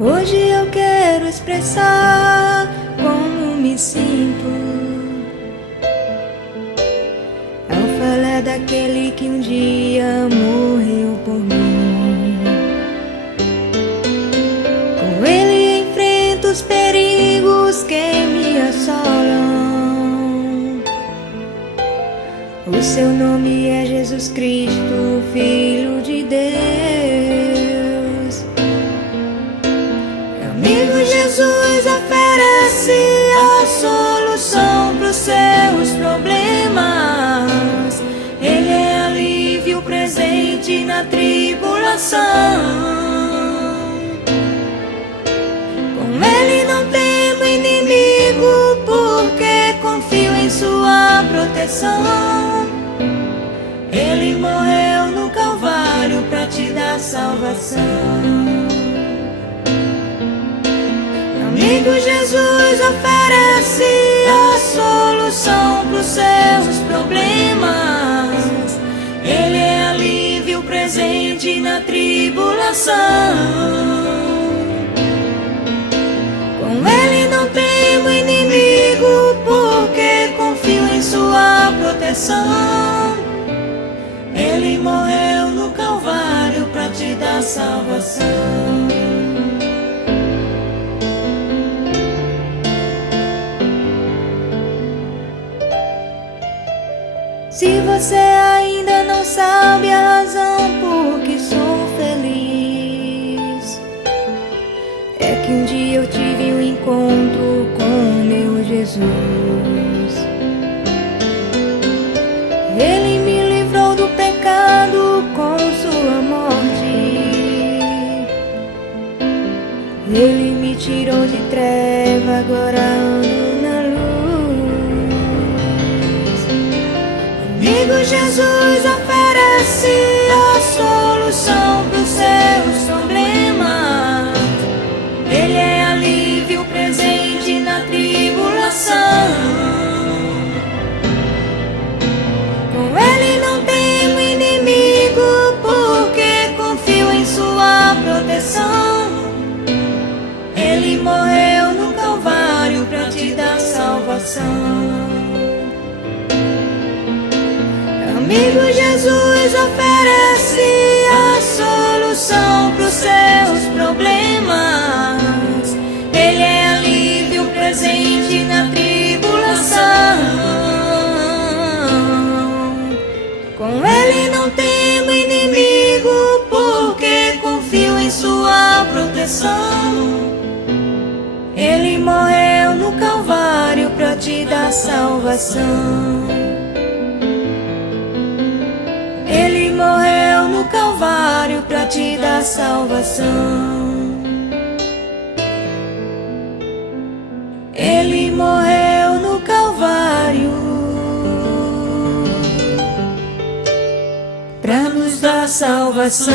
Hoje eu quero expressar como me sinto ao falar daquele que um dia morreu por mim. Com ele enfrento os perigos que me assolam. O seu nome é Jesus Cristo, Filho de Deus. Amigo Jesus oferece a solução para os seus problemas. Ele é alívio presente na tribulação. Com ele não temo inimigo, porque confio em sua proteção. Ele morreu no Calvário para te dar salvação. Amigo Jesus oferece a solução para os seus problemas. Ele é alívio presente na tribulação. Com ele não temo inimigo, porque confio em sua proteção. Ele morreu no Calvário para te dar salvação. Se você ainda não sabe a razão por que sou feliz, é que um dia eu tive um encontro com meu Jesus. Ele me livrou do pecado com sua morte. Ele me tirou de treva, agora ando na luz. Amigo Jesus oferece a solução para os seus problemas. Ele é alívio presente na tribulação. Com ele não temo inimigo, porque confio em sua proteção. Ele morreu no Calvário para te dar salvação. Amigo Jesus oferece a solução para os seus problemas. Ele é alívio presente na tribulação. Com ele não temo inimigo, porque confio em sua proteção. Ele morreu no Calvário para te dar salvação. Ele morreu no Calvário para te dar salvação. Ele morreu no Calvário para nos dar salvação.